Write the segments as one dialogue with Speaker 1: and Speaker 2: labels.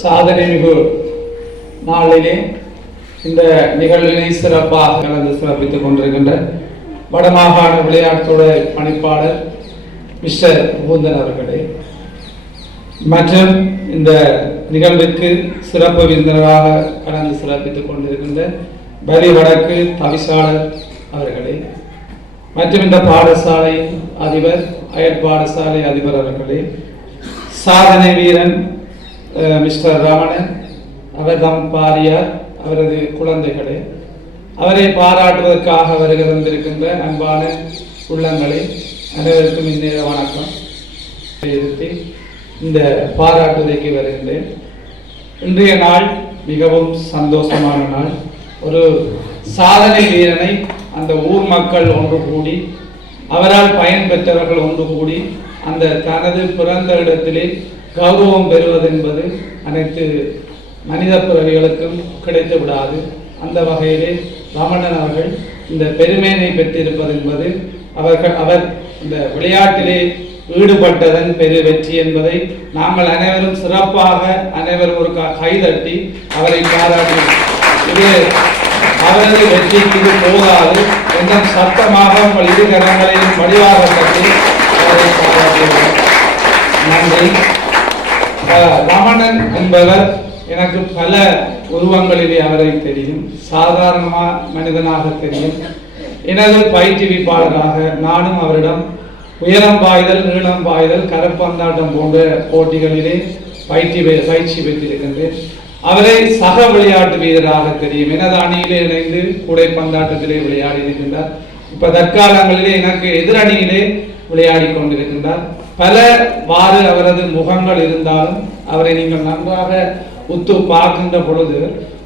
Speaker 1: சாதனை மிகு நாளிலே இந்த நிகழ்வினை சிறப்பாக கலந்து சிறப்பித்துக் கொண்டிருக்கின்ற வடமாகாண விளையாட்டுத்துறை பணிப்பாளர் மிஸ்டர் முகுந்தன் அவர்களே. மற்றும் இந்த நிகழ்விற்கு சிறப்பு விருந்தினராக கலந்து சிறப்பித்துக் கொண்டிருக்கின்ற பரி வடக்கு தவிசாளர் அவர்களே. மற்றும் இந்த பாடசாலை அதிபர் அயற்பாடசாலை அதிபர் அவர்களே. சாதனை வீரன் மிஸ்டர் ரமணன் அவர்தம் பாரியார் அவரது குழந்தைகளே அவரை பாராட்டுவதற்காக வருகை தந்திருக்கின்ற அன்பான உள்ளங்களை அனைவருக்கும் இந்நேர வணக்கம். இருத்தி இந்த பாராட்டுவதைக்கு வருகின்றேன். இன்றைய நாள் மிகவும் சந்தோஷமான நாள். ஒரு சாதனை வீரனை அந்த ஊர் மக்கள் ஒன்று கூடி அவரால் பயன்பெற்றவர்கள் ஒன்று கூடி அந்த தனது பிறந்த இடத்திலே கௌரவம் பெறுவது என்பது அனைத்து மனித பிறவிகளுக்கும் கிடைத்து விடாது அந்த வகையிலே ரமணன் அவர்கள் இந்த பெருமையினை பெற்றிருப்பது என்பது அவர்கள் அவர் இந்த விளையாட்டிலே ஈடுபட்டதன் பெரு வெற்றி என்பதை நாங்கள் அனைவரும் சிறப்பாக அனைவரும் ஒரு க- கைதட்டி அவரை பாராட்டி இது அவரது வெற்றிக்கு இது போதாது. இன்னும் சத்தமாக உங்கள் இரு கரங்களையும் வடிவாக தட்டி அவரை பாராட்டுகிறோம் நன்றி. ரமணன் என்பவர் எனக்கு பல உருவங்களிலே அவரை தெரியும். சாதாரண மனிதனாக தெரியும். எனது பயிற்றுவிப்பாளராக நானும் அவரிடம் உயரம் பாய்தல் நீளம் பாய்தல் கரப்பந்தாட்டம் போன்ற போட்டிகளிலே பயிற்சி பயிற்சி பெற்றிருக்கின்றேன். அவரை சக விளையாட்டு வீரராக தெரியும். எனது அணியிலே இணைந்து கூடைப்பந்தாட்டத்திலே விளையாடி இருக்கின்றார் இப்ப தற்காலங்களிலே எனக்கு எதிரணியிலே விளையாடி கொண்டிருக்கின்றார். பல வாறு அவரது முகங்கள் இருந்தாலும் அவரை நீங்கள் நன்றாக உத்து பார்க்கின்ற பொழுது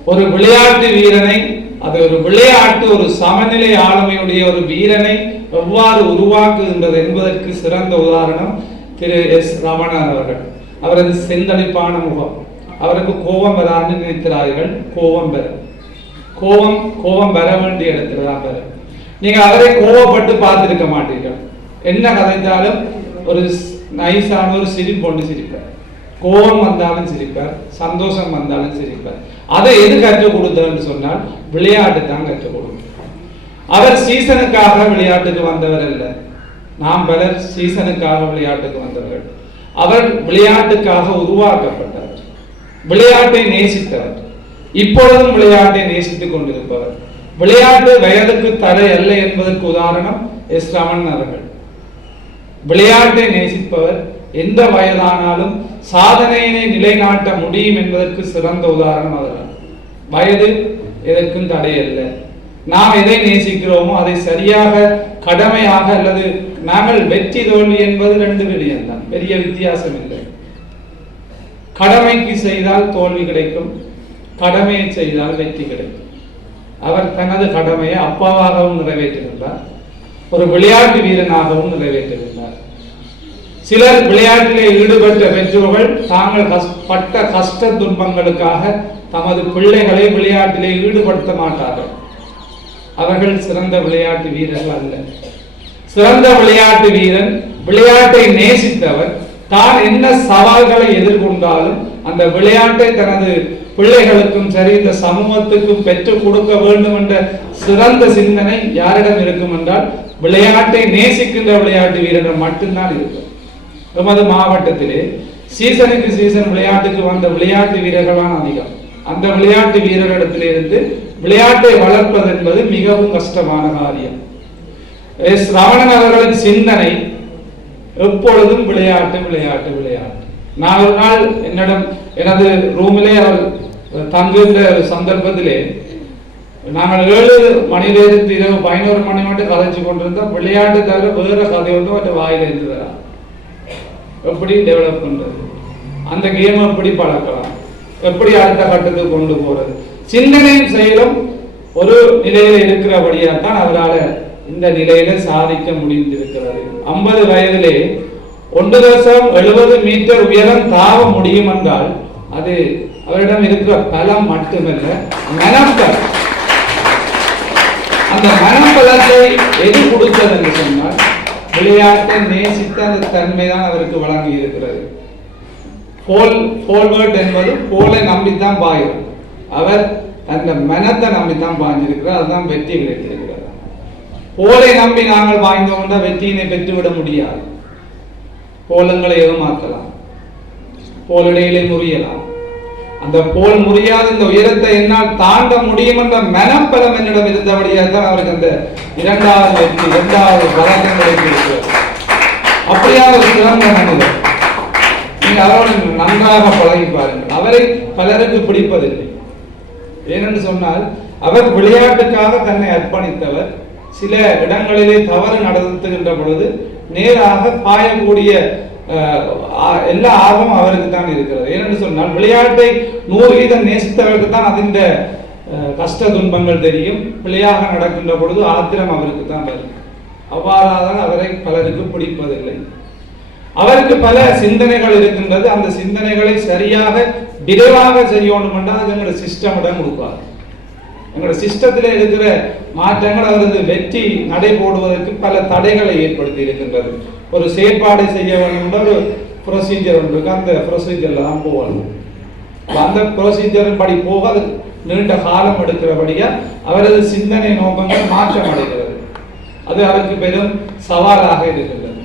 Speaker 1: ஒரு விளையாட்டு வீரனை அது ஒரு விளையாட்டு ஒரு சமநிலை ஆளுமையுடைய ஒரு வீரனை எவ்வாறு உருவாக்குகின்றது என்பதற்கு சிறந்த உதாரணம் திரு எஸ். ரமணன் அவர்கள். அவரது செந்தளிப்பான முகம். அவருக்கு கோபம் வரான்னு நினைக்கிறார்கள் கோபம் பெற கோபம் கோபம் வர வேண்டிய இடத்துல தான் பெற நீங்க அவரை கோபப்பட்டு பார்த்திருக்க மாட்டீர்கள். என்ன கதைந்தாலும் ஒரு நைஸான ஒரு சிரிப்பு ஒன்று சிரிப்பார் கோபம் வந்தாலும் சிரிப்பார் சந்தோஷம் வந்தாலும் சிரிப்பார் அதை எது கற்றுக் கொடுத்ததுன்னு சொன்னால் விளையாட்டு தான் கற்றுக் கொடுக்கும் அவர் சீசனுக்காக விளையாட்டுக்கு வந்தவர் அல்ல நாம் பலர் சீசனுக்காக விளையாட்டுக்கு வந்தவர்கள் அவர் விளையாட்டுக்காக உருவாக்கப்பட்டவர் விளையாட்டை நேசித்தவர் இப்பொழுதும் விளையாட்டை நேசித்துக் கொண்டிருப்பவர் விளையாட்டு வயதுக்கு தடை அல்ல என்பதற்கு உதாரணம் எஸ் ரமணன் அவர்கள் விளையாட்டை நேசிப்பவர் எந்த வயதானாலும் சாதனையினை நிலைநாட்ட முடியும் என்பதற்கு சிறந்த உதாரணம் அதனால் வயது எதற்கும் தடையல்ல நாம் எதை நேசிக்கிறோமோ அதை சரியாக கடமையாக அல்லது நாங்கள் வெற்றி தோல்வி என்பது ரெண்டு விடயம்தான் பெரிய வித்தியாசம் இல்லை. கடமைக்கு செய்தால் தோல்வி கிடைக்கும். கடமையை செய்தால் வெற்றி கிடைக்கும். அவர் தனது கடமையை அப்பாவாகவும் நிறைவேற்றுகின்றார் ஒரு விளையாட்டு வீரனாகவும் நிறைவேற்றுகின்றார் சிலர் விளையாட்டிலே ஈடுபட்ட பெற்றோர்கள் தாங்கள் பட்ட கஷ்ட துன்பங்களுக்காக தமது பிள்ளைகளை விளையாட்டிலே ஈடுபடுத்த மாட்டார்கள். அவர்கள் சிறந்த விளையாட்டு வீரர்கள் அல்ல. சிறந்த விளையாட்டு வீரன் விளையாட்டை நேசித்தவர் தான் என்ன சவால்களை எதிர்கொண்டாலும் அந்த விளையாட்டை தனது பிள்ளைகளுக்கும் சரி இந்த சமூகத்துக்கும் பெற்றுக் கொடுக்க வேண்டும் என்ற சிறந்த சிந்தனை யாரிடம் இருக்கும் என்றால் விளையாட்டை நேசிக்கின்ற விளையாட்டு வீரர்கள் மட்டும்தான் இருக்கும். எமது மாவட்டத்திலே சீசனுக்கு சீசன் விளையாட்டுக்கு வந்த விளையாட்டு வீரர்களான அதிகம். அந்த விளையாட்டு வீரர்களிடத்திலிருந்து விளையாட்டை வளர்ப்பது என்பது மிகவும் கஷ்டமான காரியம். எஸ் அவர்களின் சிந்தனை எப்பொழுதும் விளையாட்டு விளையாட்டு விளையாட்டு. நான் ஒரு நாள் என்னிடம் எனது ரூமிலே அவர் தங்குகின்ற சந்தர்ப்பத்திலே நாங்கள் ஏழு மணியிலிருந்து இரவு பதினோரு மணி மட்டும் கதைச்சு கொண்டிருந்தோம். விளையாட்டு தவிர வேறு கதை ஒன்று மற்ற வாயில் இருந்து வரா எப்படி டெவலப் பண்ணுறது அந்த கேமை எப்படி பழக்கலாம்? எப்படி அடுத்த கட்டத்துக்கு கொண்டு போறது? சிந்தனையும் செயலும் ஒரு நிலையில இருக்கிறபடியாக தான் அவரால் இந்த நிலையில சாதிக்க முடிந்திருக்கிறது. ஐம்பது வயதிலே ஒன்று தசம் எழுபது மீட்டர் உயரம் தாவ முடியும் என்றால் அது அவரிடம் இருக்கிற பலம் மட்டுமல்ல மனப்பலம் அந்த மனப்பலத்தை எது கொடுத்தது என்று சொன்னால் விளையாட்டை நேசித்த அந்த தன்மை தான் அவருக்கு வழங்கி இருக்கிறது போல் போல்வர்ட் என்பது போலை நம்பித்தான் பாயும். அவர் அந்த மனத்தை நம்பித்தான் பாய்ஞ்சிருக்கிறார் அதுதான் வெற்றி கிடைத்திருக்கிறார் போலை நம்பி நாங்கள் பாய்ந்தோம்னா வெற்றியினை பெற்றுவிட முடியாது. போலங்களை ஏமாற்றலாம். போலிடையிலே முறியலாம். அந்த போல் முடியாத இந்த உயரத்தை என்னால் தாண்ட முடியும் என்ற மனப்பலம் என்னிடம் இருந்தபடியாக தான் அவருக்கு அந்த இரண்டாவது வெற்றி இரண்டாவது பதக்கம் கிடைத்திருக்கிறது அப்படியாக ஒரு சிறந்த மனிதர் நீங்க அவரோடு நன்றாக பழகி பாருங்கள். அவரை பலருக்கு பிடிப்பதில்லை. ஏனென்று சொன்னால் அவர் விளையாட்டுக்காக தன்னை அர்ப்பணித்தவர். சில இடங்களிலே தவறு நடத்துகின்ற பொழுது நேராக பாயக்கூடிய எல்லா ஆர்வம் அவருக்கு தான் இருக்கிறது. ஏனென்று சொன்னால் விளையாட்டை நூறு வீதம் நேசித்தவருக்கு தான் அதின் அஹ், கஷ்ட துன்பங்கள் தெரியும். பிழையாக நடக்கின்ற பொழுது ஆத்திரம் அவருக்கு தான் வரும். அவ்வாறாக அவரை பலருக்கு பிடிப்பதில்லை. அவருக்கு பல சிந்தனைகள் இருக்கின்றது. அந்த சிந்தனைகளை சரியாக விரைவாக செய்யணும் என்றால் அது எங்களோட சிஸ்டமிடம் கொடுப்பார். எங்களோட சிஸ்டத்தில் இருக்கிற மாற்றங்கள் அவரது வெற்றி நடைபோடுவதற்கு பல தடைகளை ஏற்படுத்தி இருக்கின்றது. ஒரு செயற்பாடு செய்ய வேண்டும் என்ற ஒரு ப்ரொசீஜர் உண்டு. அந்த ப்ரொசீஜரில் தான் போகணும். அந்த ப்ரொசீஜரின் படி போக அது நீண்ட காலம் எடுக்கிறபடியா அவரது சிந்தனை நோக்கங்கள் மாற்றம் அடைகிறது அது அவருக்கு பெரும் சவாலாக இருக்கின்றது.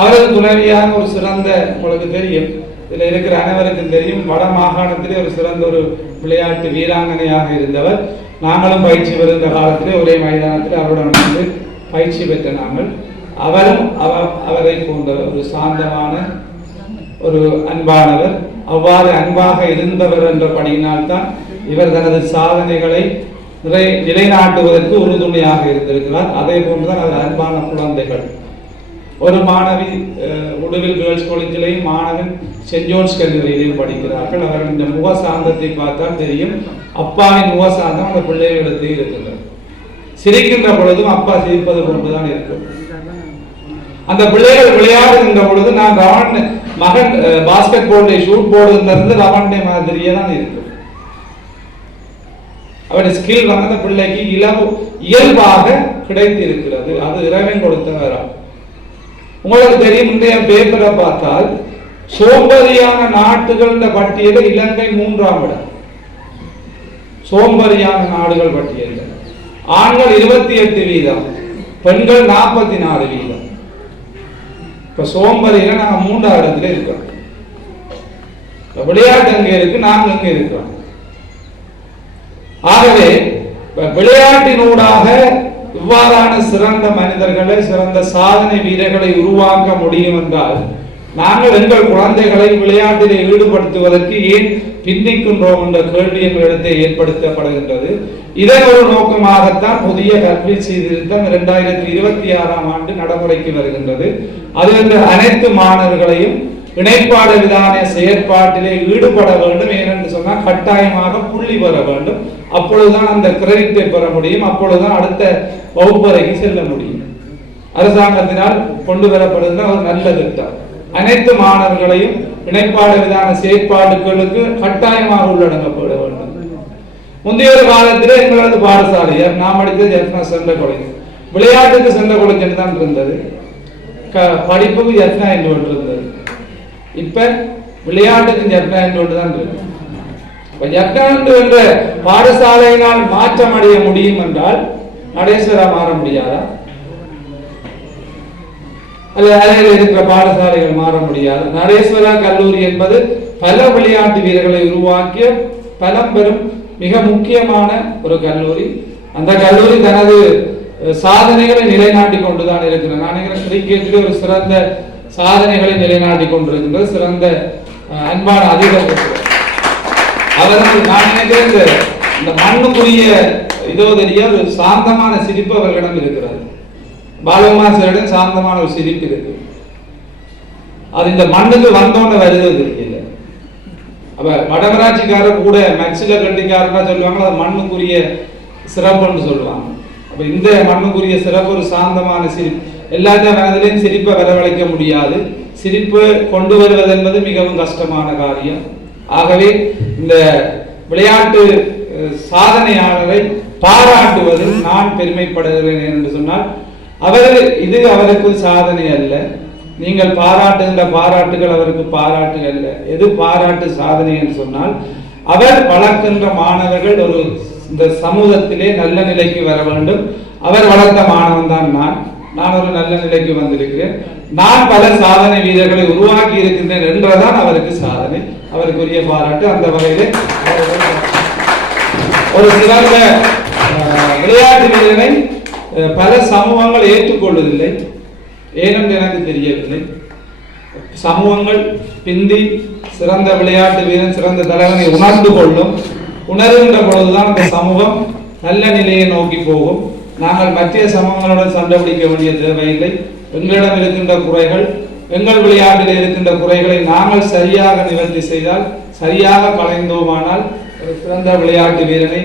Speaker 1: அவரது துணைவியாக ஒரு சிறந்த உங்களுக்கு தெரியும். இதுல இருக்கிற அனைவருக்கும் தெரியும். வட மாகாணத்திலே ஒரு சிறந்த ஒரு விளையாட்டு வீராங்கனையாக இருந்தவர். நாங்களும் பயிற்சி பெறுகின்ற காலத்திலே ஒரே மைதானத்தில் அவருடன் வந்து பயிற்சி பெற்ற நாங்கள். அவரும் அவ அவரை போன்ற ஒரு சாந்தமான ஒரு அன்பானவர் அவ்வாறு அன்பாக இருந்தவர் என்ற படியினால்தான் இவர் தனது சாதனைகளை நிறை நிலைநாட்டுவதற்கு உறுதுணையாக இருந்திருக்கிறார். அதே போன்றுதான் அவர் அன்பான குழந்தைகள். ஒரு மாணவி உடுவில் கேர்ள்ஸ் காலேஜிலையும் மாணவன் சென்ட் ஜோன்ஸ் கல்லூரியிலையும் படிக்கிறார்கள். அவர்கள் இந்த முக சாந்தத்தை பார்த்தால் தெரியும். அப்பாவின் முக சாந்தம் அந்த பிள்ளைகளிடத்தில் இருக்கின்றது. சிரிக்கின்ற பொழுதும் அப்பா சிரிப்பது போன்றுதான் இருக்கும். அந்த பிள்ளைகள் விளையாடுகின்ற பொழுது நான் ரமன் மகன் பாஸ்கெட் போர்டு ஷூட் போடுறதுலேருந்து ரவண்டை மாதிரியே தான் இருக்கும் அவருடைய ஸ்கில் வந்து அந்த பிள்ளைக்கு இலவு இயல்பாக கிடைத்து இருக்கிறது அது இறைவன் கொடுத்த நேரம் உங்களுக்கு தெரியும் இன்றைய பேப்பரை பார்த்தால் சோம்பரியான நாட்டுகள் பட்டியலில் இலங்கை மூன்றாம் இடம். சோம்பரியான நாடுகள் பட்டியலில். ஆண்கள் இருபத்தி எட்டு வீதம் பெண்கள் நாற்பத்தி நாலு வீதம். இப்ப சோம்பரியில நாங்க மூன்றாவது இடத்துல இருக்கிறோம். இப்ப விளையாட்டு அங்கே இருக்கு? நாங்க அங்கே இருக்கிறோம்? ஆகவே விளையாட்டினூடாக இவ்வாறான சிறந்த மனிதர்களை சிறந்த சாதனை வீரர்களை உருவாக்க முடியும் என்றால் நாங்கள் எங்கள் குழந்தைகளை விளையாட்டில் ஈடுபடுத்துவதற்கு ஏன் பின்னிக்கின்றோம் என்ற கேள்வி எங்களிடத்தை ஏற்படுத்தப்படுகின்றது. இதன் ஒரு நோக்கமாகத்தான் புதிய கல்வி சீர்திருத்தம் இரண்டாயிரத்தி இருபத்தி ஆறாம் ஆண்டு நடைமுறைக்கு வருகின்றது. அது இந்த அனைத்து மாணவர்களையும் இணைப்பாடு விதான செயற்பாட்டிலே ஈடுபட வேண்டும். ஏனென்று சொன்னால் கட்டாயமாக புள்ளி பெற வேண்டும். அப்பொழுதுதான் அந்த கிரெடிட்டை பெற முடியும். அப்பொழுதுதான் அடுத்த வகுப்பறைக்கு செல்ல முடியும். அரசாங்கத்தினால் கொண்டு வரப்படுகிற ஒரு நல்ல திட்டம். அனைத்து மாணவர்களையும் இணைப்பாடு விதான செயற்பாடுகளுக்கு கட்டாயமாக உள்ளடங்கப்பட வேண்டும். முந்தைய ஒரு காலத்திலே எங்களது பாடசாலையர் நாம் படித்தது ஜெஃப்னா சென்ற கொலை. விளையாட்டுக்கு சென்ற கொலை தான் இருந்தது. படிப்புக்கு ஜெஃப்னா என்று ஒன்று இருந்தது இப்ப விளையாட்டுக்கு யத்னா என்று ஒன்று தான் இருக்கு. இப்ப ஜப்பான் என்ற பாடசாலையினால் மாற்றம் அடைய முடியும் என்றால் நடேஸ்வரா மாற முடியாதா? அல்லது அலையில் இருக்கிற பாடசாலைகள் மாற முடியாது? நடேஸ்வரா கல்லூரி என்பது பல விளையாட்டு வீரர்களை உருவாக்கிய பலம் பெறும் மிக முக்கியமான ஒரு கல்லூரி. அந்த கல்லூரி தனது சாதனைகளை நிலைநாட்டி கொண்டுதான் இருக்கிறது. நான் நினைக்கிறேன் கிரிக்கெட்டில் ஒரு சிறந்த சாதனைகளை நிலைநாட்டி கொண்டிருக்கின்ற சிறந்த அஹ், அன்பான அதிபர் இருக்கிறார். அவர் நான் நினைக்கிறேன் இந்த மண்ணுக்குரிய இதோ தெரிய ஒரு சாந்தமான சிரிப்பு அவர்களிடம் இருக்கிறது. பாலகுமாரிடம் சாந்தமான ஒரு சிரிப்பு இருக்கு. அது இந்த மண்ணுக்கு வந்தோன்னு வருது தெரியல அப்ப வடமராட்சிக்காரர் கூட மச்சில கட்டிக்காரன்னா சொல்லுவாங்க அது மண்ணுக்குரிய சிறப்புன்னு சொல்லுவாங்க. அப்ப இந்த மண்ணுக்குரிய சிறப்பு ஒரு சாந்தமான சிரிப்பு எல்லாத்த மனதிலையும் சிரிப்பை வரவழைக்க முடியாது. சிரிப்பு கொண்டு வருவது என்பது மிகவும் கஷ்டமான காரியம். ஆகவே இந்த விளையாட்டு சாதனையாளரை பாராட்டுவதில் நான் பெருமைப்படுகிறேன் என்று சொன்னால் அவர் இது அவருக்கு சாதனை அல்ல. நீங்கள் பாராட்டுகின்ற பாராட்டுகள் அவருக்கு பாராட்டு அல்ல. எது பாராட்டு சாதனை என்று சொன்னால் அவர் வளர்க்கின்ற மாணவர்கள் ஒரு இந்த சமூகத்திலே நல்ல நிலைக்கு வர வேண்டும். அவர் வளர்த்த மாணவன் தான் நான். நான் ஒரு நல்ல நிலைக்கு வந்திருக்கிறேன். நான் பல சாதனை வீரர்களை உருவாக்கி இருக்கின்றேன் என்றதான் அவருக்கு சாதனை. அவருக்குரிய பாராட்டு. அந்த வகையில ஒரு சிறந்த விளையாட்டு வீரனை பல சமூகங்கள் ஏற்றுக்கொள்வதில்லை. ஏனென்று எனக்கு தெரியவில்லை. சமூகங்கள் பிந்தி சிறந்த விளையாட்டு வீரன் சிறந்த தலைவனை உணர்ந்து கொள்ளும் உணர்கின்ற பொழுதுதான் இந்த சமூகம் நல்ல நிலையை நோக்கி போகும். நாங்கள் மத்திய சமூகங்களுடன் சண்டை பிடிக்க வேண்டிய தேவையில்லை. எங்களிடம் இருக்கின்ற குறைகள் எங்கள் விளையாட்டில் இருக்கின்ற குறைகளை நாங்கள் சரியாக நிவர்த்தி செய்தால் சரியாக கலைந்தோமானால் சிறந்த விளையாட்டு வீரனை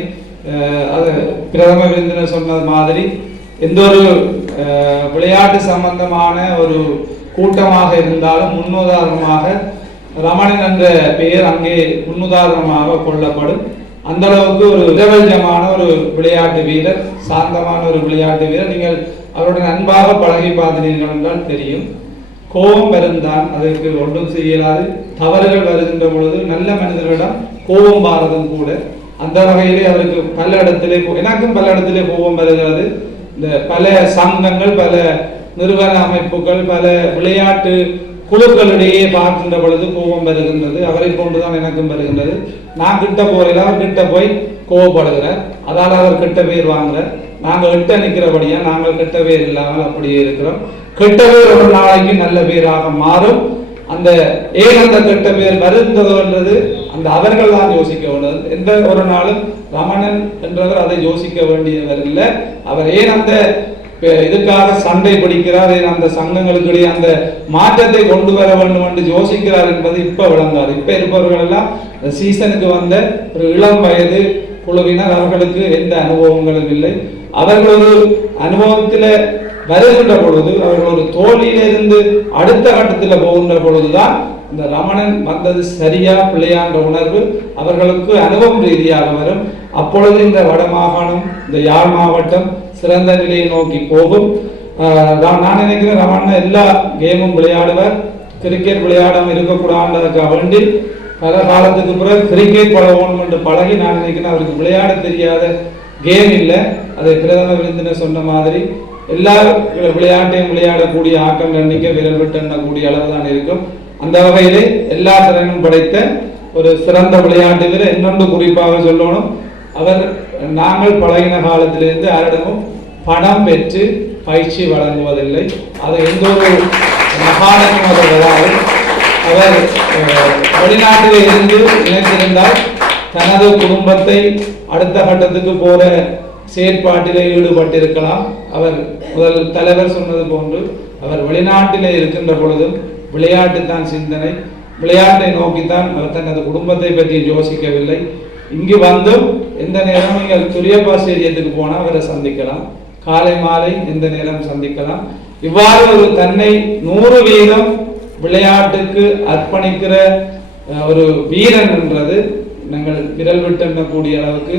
Speaker 1: அது பிரதம விருந்தினர் சொன்னது மாதிரி எந்த ஒரு விளையாட்டு சம்பந்தமான ஒரு கூட்டமாக இருந்தாலும் முன்னுதாரணமாக ரமணன் என்ற பெயர் அங்கே முன்னுதாரணமாக கொள்ளப்படும். அந்த அளவுக்கு ஒரு பிரபஞ்சமான ஒரு விளையாட்டு வீரர் சாந்தமான ஒரு விளையாட்டு வீரர். நீங்கள் அவருடன் அன்பாக பழகி பார்த்தீர்கள் என்றால் தெரியும். கோபம் வருந்தான் அதற்கு ஒன்றும் செய்யலாது. தவறுகள் வருகின்ற பொழுது நல்ல மனிதர்களிடம் கோபம் பாரதும் கூட. அந்த வகையிலே அவருக்கு பல இடத்திலே எனக்கும் பல இடத்திலே கோபம் வருகிறது. இந்த பல சங்கங்கள் பல நிறுவன அமைப்புகள் பல விளையாட்டு குழுக்களிடையே பார்க்கின்ற பொழுது கோபம் வருகின்றது அவரை போன்றுதான் எனக்கும் வருகின்றது. நான் கிட்ட போகிறேன் அவர் கிட்ட போய் கோபப்படுகிறார். அதால் அவர் கெட்ட பேர் வாங்குறார் நாங்கள் கிட்ட நிற்கிறபடியா நாங்கள் கெட்ட பேர் இல்லாமல் அப்படியே இருக்கிறோம். கெட்ட பேர் ஒரு நாளைக்கு நல்ல பேராக மாறும். அந்த ஏன் அந்த கெட்ட பேர் வருந்ததுன்றது அந்த அவர்கள் தான் யோசிக்க வேண்டியது. எந்த ஒரு நாளும் ரமணன் என்றவர் அதை யோசிக்க வேண்டியவர் இல்லை. அவர் ஏன் அந்த பே- இதுக்காக சண்டை பிடிக்கிறார் ஏன் அந்த சங்கங்களுக்கிடையே அந்த மாற்றத்தை கொண்டு வர வேண்டும் என்று யோசிக்கிறார் என்பது இப்ப விளங்காது. இப்ப இருப்பவர்கள் எல்லாம் சீசனுக்கு வந்த ஒரு இளம் வயது குழுவினர் அவர்களுக்கு எந்த அனுபவங்களும் இல்லை. அவர்கள் ஒரு அனுபவத்தில் வருகின்ற பொழுது அவர்கள் ஒரு தோல்வியிலிருந்து அடுத்த கட்டத்தில் போகின்ற பொழுதுதான் இந்த ரமணன் வந்தது சரியா பிள்ளையான்ற உணர்வு அவர்களுக்கு அனுபவம் ரீதியாக வரும். அப்பொழுது இந்த வடமாகாணம் இந்த யாழ் மாவட்டம் சிறந்த நிலையை நோக்கி போகும். நான் நான் நினைக்கிறேன் ரமணன் எல்லா கேமும் விளையாடுவார். கிரிக்கெட் விளையாடாமல் இருக்கக்கூடாதுக்காக வேண்டி பல காலத்துக்கு பிறகு கிரிக்கெட் பழகணும் என்று பழகி நான் நினைக்கிறேன் அவருக்கு விளையாட தெரியாத கேம் இல்லை. அதை பிரதம விருந்தினர் சொன்ன மாதிரி எல்லா விளையாட்டையும் விளையாடக்கூடிய ஆக்கம் எண்ணிக்கை விரல் விட்டு எண்ணக்கூடிய அளவு தான் இருக்கும். அந்த வகையிலே எல்லா திறனும் படைத்த ஒரு சிறந்த விளையாட்டு வீரர் இன்னொன்று குறிப்பாக சொல்லணும். அவர் நாங்கள் பழகின காலத்திலிருந்து யாரிடமும் பணம் பெற்று பயிற்சி வழங்குவதில்லை. அது எந்த ஒரு மகானும் அது வராது அவர் வெளிநாட்டில் இருந்து இணைந்திருந்தால் தனது குடும்பத்தை அடுத்த கட்டத்துக்கு போற செயற்பாட்டிலே ஈடுபட்டிருக்கலாம். அவர் முதல் தலைவர் சொன்னது போன்று அவர் வெளிநாட்டிலே இருக்கின்ற பொழுதும் விளையாட்டு தான் சிந்தனை. விளையாட்டை நோக்கித்தான் அவர் தனது குடும்பத்தை பற்றி யோசிக்கவில்லை. இங்கு வந்தும் எந்த நேரம் நீங்கள் துரியப்பா ஏரியத்துக்கு போனால் அவரை சந்திக்கலாம். காலை மாலை எந்த நேரம் சந்திக்கலாம். இவ்வாறு ஒரு தன்னை நூறு வீதம் விளையாட்டுக்கு அர்ப்பணிக்கிற ஒரு வீரன் என்றது நாங்கள் விரல் விட்டு அளவுக்கு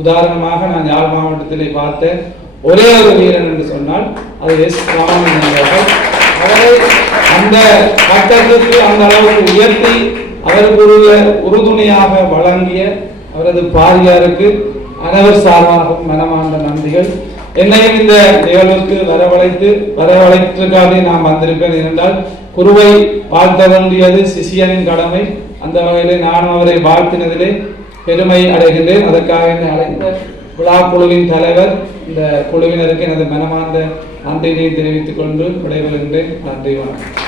Speaker 1: உதாரணமாக நான் யாழ் மாவட்டத்திலே பார்த்த ஒரே ஒரு வீரன் என்று சொன்னால் அது எஸ் ராமன் என்பவர்கள் அவரை அந்த கட்டத்துக்கு அந்த அளவுக்கு உயர்த்தி அவருக்கு உறுதுணையாக வழங்கிய அவரது பாரியாருக்கு அனைவர் சார்பாகவும் மனமார்ந்த நன்றிகள். என்னையும் இந்த நிகழ்வுக்கு வரவழைத்து வரவழைத்திருக்காதே நான் வந்திருப்பேன் என்றால் குருவை வாழ்த்த வேண்டியது சிஷியனின் கடமை. அந்த வகையிலே நானும் அவரை வாழ்த்தினதிலே பெருமை அடைகின்றேன். அதற்காக என்னை அழைத்த விழா குழுவின் தலைவர் இந்த குழுவினருக்கு எனது மனமார்ந்த நன்றியினை தெரிவித்துக் கொண்டு விடைபெறுகின்றேன். நன்றி வணக்கம்.